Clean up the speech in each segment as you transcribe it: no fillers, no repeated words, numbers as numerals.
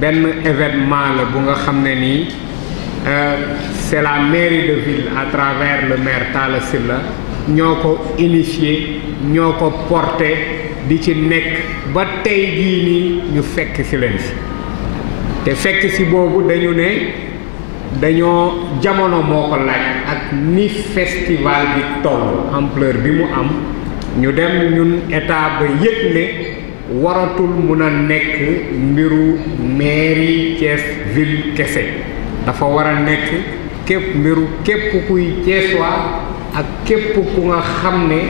benn événement la bu nga xam ne nii c'est la mairie de ville à travers le maire Talla Sylla ñoo ko initié ñoo ko porté di ci nekk ba tey jii nii ñu fekk si leen si te fekk si boobu dañu ne dañoo jamono moo ko laaj ak ni festival bi toll ampleur bi mu am ñu dem ñun état ba yëg ne waratul mun a nekk mbiru mairie Thiès ville kese dafa war a nekk mbiru képp kuy Thiessois ak képp ku nga xam ne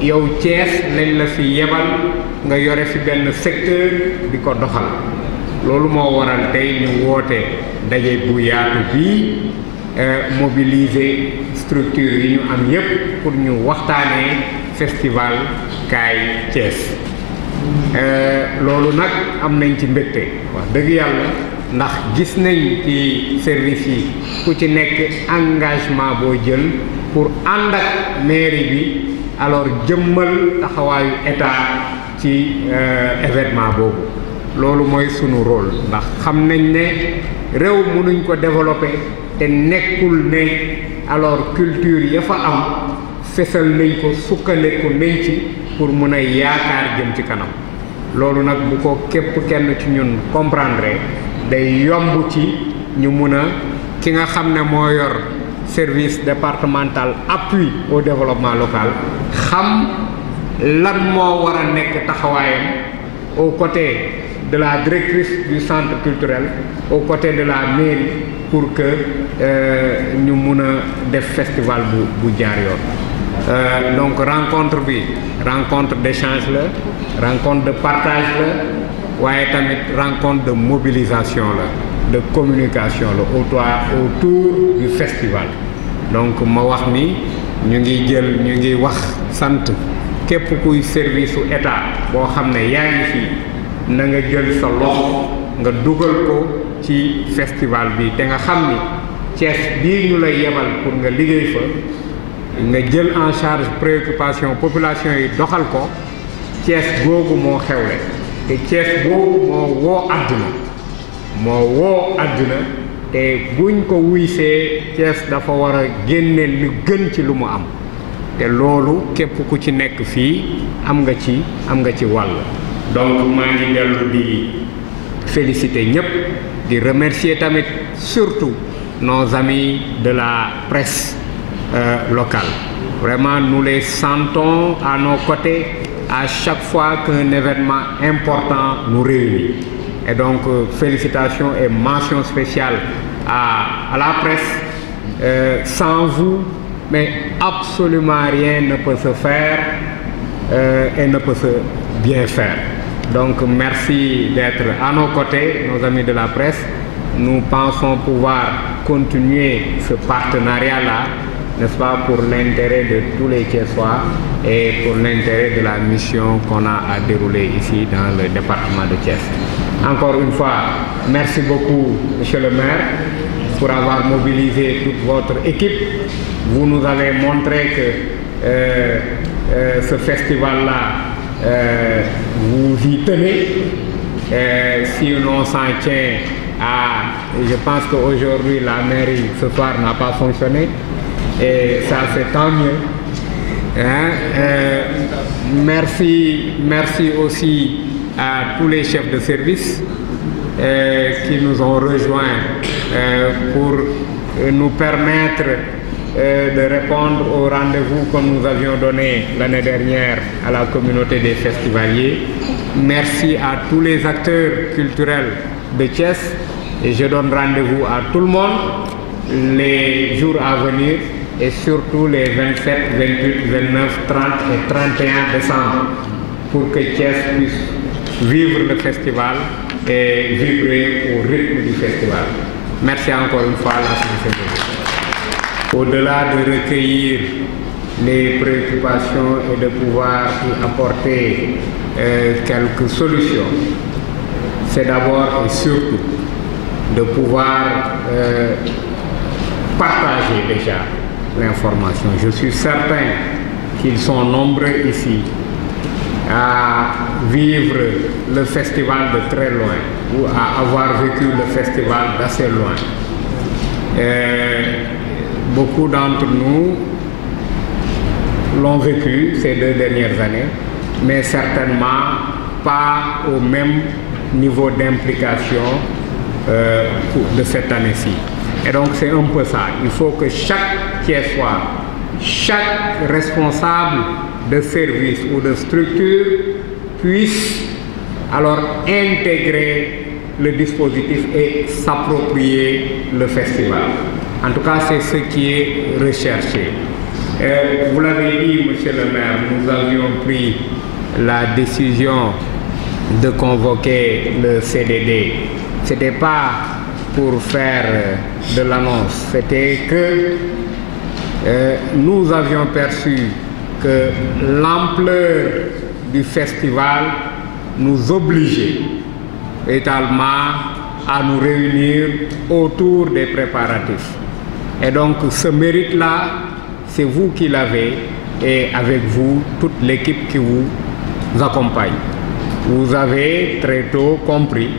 yow Thiès lañ la fi yebal nga yore fi benn secteur di ko doxal loolu moo waral tey ñu woote daje bu yaatu bii mobiliser structure yi ñu am yépp pour ñu waxtaanee festival Kaay Thiès loolu nag am nañ ci mbégte wax dëgg yàlla ndax gis nañ ci service yi ku ci nekk engagement boo jël pour ànd ak mairie bi alors jëmmal taxawaayu état ci événement boobu loolu mooy sunu rôle ndax xam nañ ne réew mënuñ ko développer te nekkul ne alors culture ya fa am fesal nañ ko sukkandiku nañ ci pour mun a yaakaar jëm ci kanam loolu nag bu ko képp kenn ci ñun comprendre day yomb ci ñu mun a ki nga xam ne moo yor service départemental appui au développement local xam lan moo war a nekk taxawaayam aux côtés de la directrice du centre culturel aux côtés de la mairie pour que ñu mun a def festival bu jaar yoon donc rencontre bi rencontre d'échange la rencontre de partage la waaye tamit rencontre de mobilisation la de communication la autour du festival donc ma wax ni ñu ngi wax sant képp kuy service su état boo xam ne yaa ngi fii na nga jël sa loxo nga dugal ko ci festival bi te nga xam ni Thiès bii ñu lay yebal pour nga liggéey fa nga jël en charge préoccupation population yi doxal ko Thiès googu moo xewle te Thiès googu moo woo àdduna te buñ ko wuysee Thiès dafa war a génne lu gën ci lu mu am te loolu képp ku ci nekk fii am nga ci wàll donc maa ngi dellu di féliciter ñëpp di remercier tamit surtout nos amis de la presse locale vraiment nous les sentons à nos côtés à chaque fois qu'un événement important nous réunit et donc félicitations et mention spéciale à la presse sans vous mais absolument rien ne peut se faire et ne peut se bien faire donc merci d'être à nos côtés nos amis de la presse nous pensons pouvoir continuer ce partenariat-là n'est-ce pas, pour l'intérêt de tous les Thiessois et pour l'intérêt de la mission qu'on a à dérouler ici dans le département de Thiès. Encore une fois, merci beaucoup, Monsieur le maire, pour avoir mobilisé toute votre équipe. Vous nous avez montré que ce festival-là, vous y tenez. Si on s'en tient je pense qu'aujourd'hui, la mairie, ce soir, n'a pas fonctionné. Et ça, c'est tant mieux. Merci aussi à tous les chefs de service qui nous ont rejoints pour nous permettre de répondre au rendez-vous que nous avions donné l'année dernière à la communauté des festivaliers. Merci à tous les acteurs culturels de Thiès et je donne rendez-vous à tout le monde les jours à venir et surtout les 27, 28, 29, 30 et 31 décembre pour que Thiès puisse vivre le festival et vibrer au rythme du festival. Merci encore une fois à la CNCD. Au-delà de recueillir les préoccupations et de pouvoir y apporter quelques solutions, c'est d'abord et surtout de pouvoir partager déjà l'information. Je suis certain qu'ils sont nombreux ici à vivre le festival de très loin. ou à avoir vécu le festival d'assez loin. Beaucoup d'entre nous l'ont vécu ces 2 dernières années, mais certainement pas au même niveau d'implication de cette année-ci. Et donc c'est un peu ça. Il faut que chaque Thiessois, chaque responsable de service ou de structure puisse alors intégrer le dispositif et s'approprier le festival. En tout cas, c'est ce qui est recherché. Vous l'avez dit, monsieur le maire, nous avions pris la décision de convoquer le CDD. Ce n'était pas pour faire de l'annonce, c'était que nous avions perçu que l'ampleur du festival nous obligeait également à nous réunir autour des préparatifs. Et donc ce mérite-là, c'est vous qui l'avez et avec vous toute l'équipe qui vous accompagne. Vous avez très tôt compris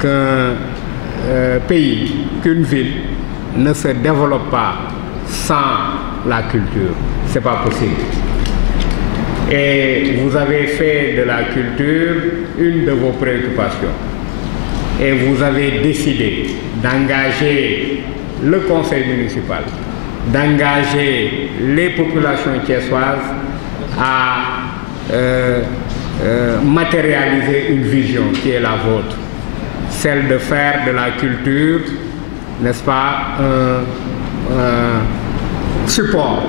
qu'un pays, qu'une ville ne se développe pas sans la culture. C'est pas possible. Et vous avez fait de la culture une de vos préoccupations. Et vous avez décidé d'engager le conseil municipal, d'engager les populations thiessoises à matérialiser une vision qui est la vôtre, celle de faire de la culture, n'est-ce pas, un support,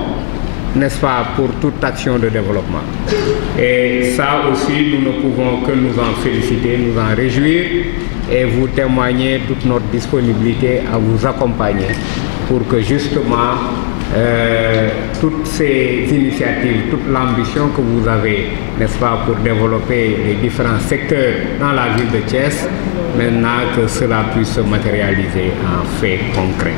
n'est-ce pas, pour toute action de développement. Et ça aussi, nous ne pouvons que nous en féliciter, nous en réjouir et vous témoigner toute notre disponibilité à vous accompagner pour que justement toutes ces initiatives, toute l'ambition que vous avez, n'est-ce pas, pour développer les différents secteurs dans la ville de Thiès, maintenant que cela puisse se matérialiser en faits concrets.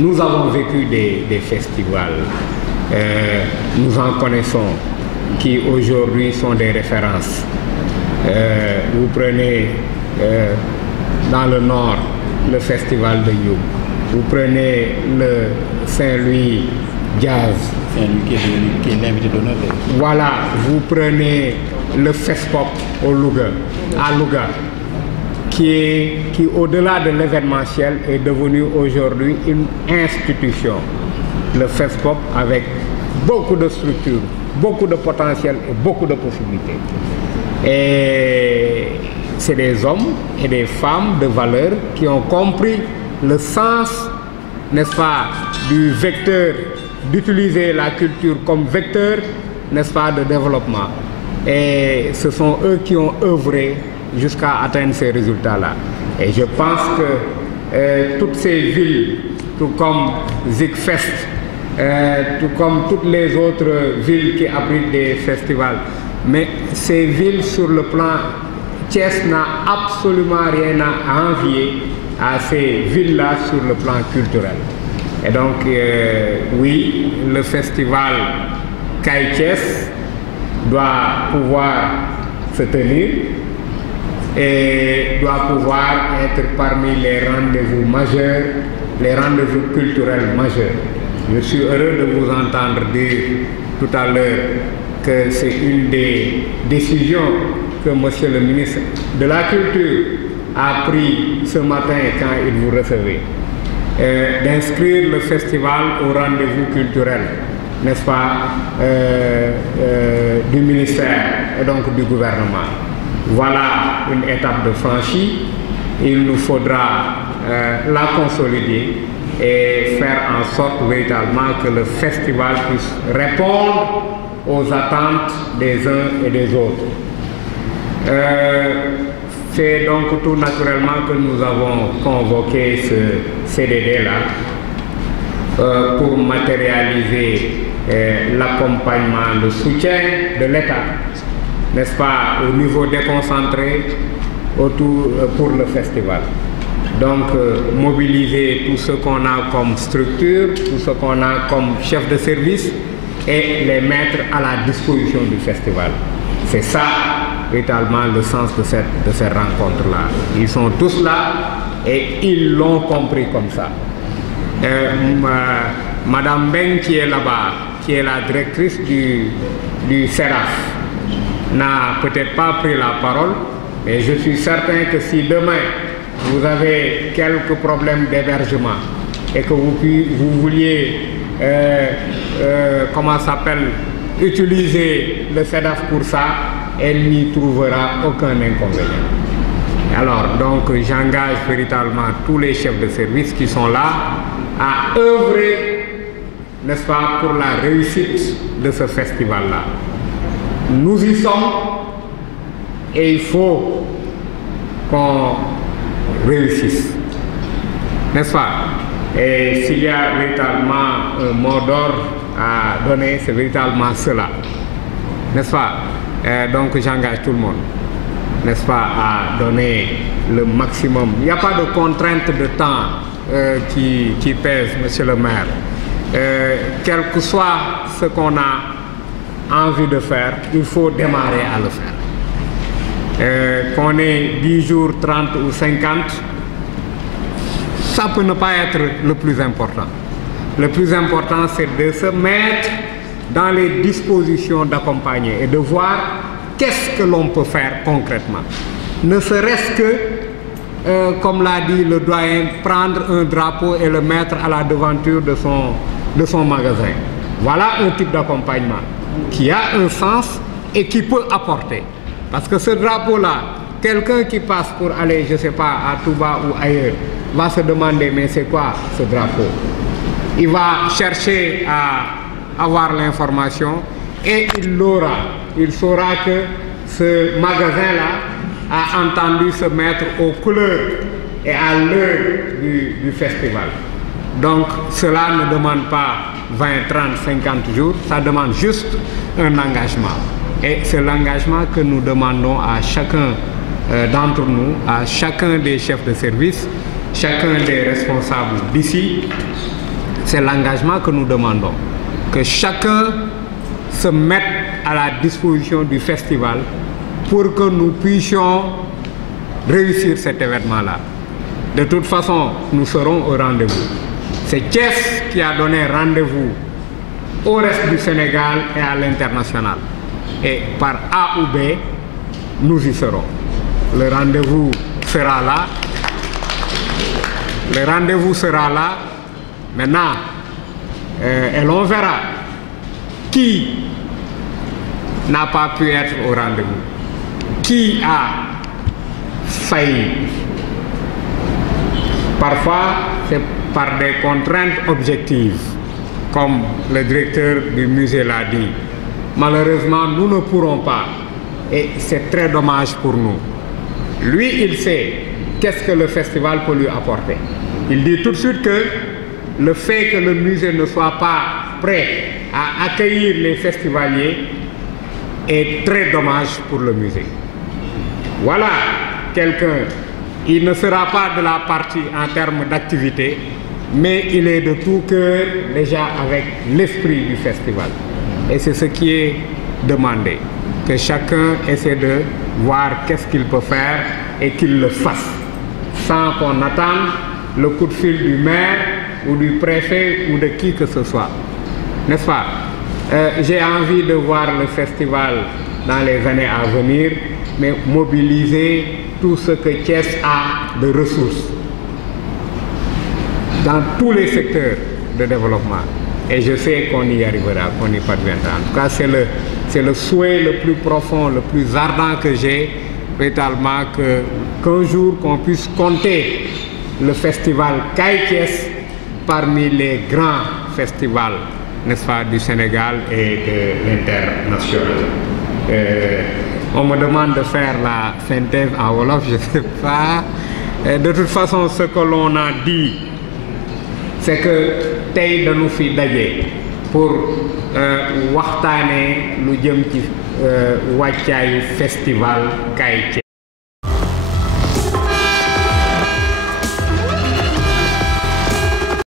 Nous avons vécu des festivals, nous en connaissons, qui aujourd'hui sont des références. Vous prenez dans le nord le festival de Youm, vous prenez le Saint-Louis Jazz. Saint-Louis qui est l'invité d'honneur. Voilà, vous prenez le FESPOP à Louga, qui au-delà de l'événementiel est devenu aujourd'hui une institution. Le FESPOP avec beaucoup de structures, beaucoup de potentiel et beaucoup de possibilités. Et c'est des hommes et des femmes de valeur qui ont compris le sens, n'est-ce pas, du vecteur, d'utiliser la culture comme vecteur, n'est-ce pas, de développement. Et ce sont eux qui ont œuvré jusqu'à atteindre ces résultats-là. Et je pense que toutes ces villes, tout comme Zigfest, tout comme toutes les autres villes qui abritent des festivals, mais ces villes sur le plan, Thiès n'a absolument rien à envier à ces villes-là sur le plan culturel. Et donc, oui, le festival CAI Thiès doit pouvoir se tenir et doit pouvoir être parmi les rendez-vous majeurs, les rendez-vous culturels majeurs. Je suis heureux de vous entendre dire tout à l'heure que c'est une des décisions que Monsieur le ministre de la Culture a pris ce matin quand il vous recevait, d'inscrire le festival au rendez-vous culturel, n'est-ce pas, du ministère et donc du gouvernement. Voilà une étape de franchie. Il nous faudra la consolider et faire en sorte véritablement que le festival puisse répondre aux attentes des uns et des autres. C'est donc tout naturellement que nous avons convoqué ce CDD-là pour matérialiser l'accompagnement, le soutien de l'État, n'est-ce pas, au niveau déconcentré autour, pour le festival. Donc, mobiliser tout ce qu'on a comme structure, tout ce qu'on a comme chef de service et les mettre à la disposition du festival. C'est ça véritablement le sens de cette rencontre-là. Ils sont tous là et ils l'ont compris comme ça. Madame Beng qui est là-bas, qui est la directrice du CERAF, n'a peut-être pas pris la parole, mais je suis certain que si demain vous avez quelques problèmes d'hébergement et que vous vouliez, utiliser le CEDAF pour ça, elle n'y trouvera aucun inconvénient. Alors, donc, j'engage véritablement tous les chefs de service qui sont là à œuvrer, n'est-ce pas, pour la réussite de ce festival-là. Nous y sommes et il faut qu'on réussisse, n'est-ce pas? Et s'il y a véritablement un mot d'ordre à donner, c'est véritablement cela, n'est-ce pas? Donc j'engage tout le monde, n'est-ce pas, à donner le maximum. Il n'y a pas de contrainte de temps qui pèse, monsieur le maire. Quel que soit ce qu'on a envie de faire, il faut démarrer à le faire. Qu'on ait 10 jours, 30 ou 50, ça peut ne pas être le plus important. Le plus important, c'est de se mettre dans les dispositions d'accompagner et de voir qu'est-ce que l'on peut faire concrètement. Ne serait-ce que, comme l'a dit le doyen, prendre un drapeau et le mettre à la devanture de son magasin. Voilà un type d'accompagnement qui a un sens et qui peut apporter. Parce que ce drapeau-là, quelqu'un qui passe pour aller, je ne sais pas, à Touba ou ailleurs, va se demander, mais c'est quoi ce drapeau? Il va chercher à avoir l'information et il l'aura. Il saura que ce magasin-là a entendu se mettre aux couleurs et à l'heure du festival. Donc cela ne demande pas 20, 30, 50 jours, ça demande juste un engagement. Et c'est l'engagement que nous demandons à chacun d'entre nous, à chacun des chefs de service, chacun des responsables d'ici. C'est l'engagement que nous demandons. Que chacun se mette à la disposition du festival pour que nous puissions réussir cet événement-là. De toute façon, nous serons au rendez-vous. C'est Thiès qui a donné rendez-vous au reste du Sénégal et à l'international. Et par A ou B, nous y serons. Le rendez-vous sera là. Le rendez-vous sera là. Maintenant, et l'on verra qui n'a pas pu être au rendez-vous, qui a failli. Parfois, c'est par des contraintes objectives, comme le directeur du musée l'a dit. Malheureusement, nous ne pourrons pas, et c'est très dommage pour nous. Lui, il sait qu'est-ce que le festival peut lui apporter. Il dit tout de suite que le fait que le musée ne soit pas prêt à accueillir les festivaliers est très dommage pour le musée. Voilà quelqu'un, il ne sera pas de la partie en termes d'activité, mais il est de tout cœur déjà avec l'esprit du festival. Et c'est ce qui est demandé, que chacun essaie de voir qu'est-ce qu'il peut faire et qu'il le fasse, sans qu'on attende le coup de fil du maire ou du préfet ou de qui que ce soit. N'est-ce pas? J'ai envie de voir le festival dans les années à venir, mais mobiliser tout ce que Thiès a de ressources dans tous les secteurs de développement. Et je sais qu'on y arrivera, qu'on y parviendra. En tout cas, c'est le souhait le plus profond, le plus ardent que j'ai, véritablement, qu'un jour qu'on puisse compter le festival Kaay Thiès parmi les grands festivals, n'est-ce pas, du Sénégal et de l'international. On me demande de faire la synthèse en Wolof, je ne sais pas. De toute façon, ce que l'on a dit, c'est que tey dañu fi daje pour waxtaanee lu jëm ci wàccaayu festival Kaay Thiès.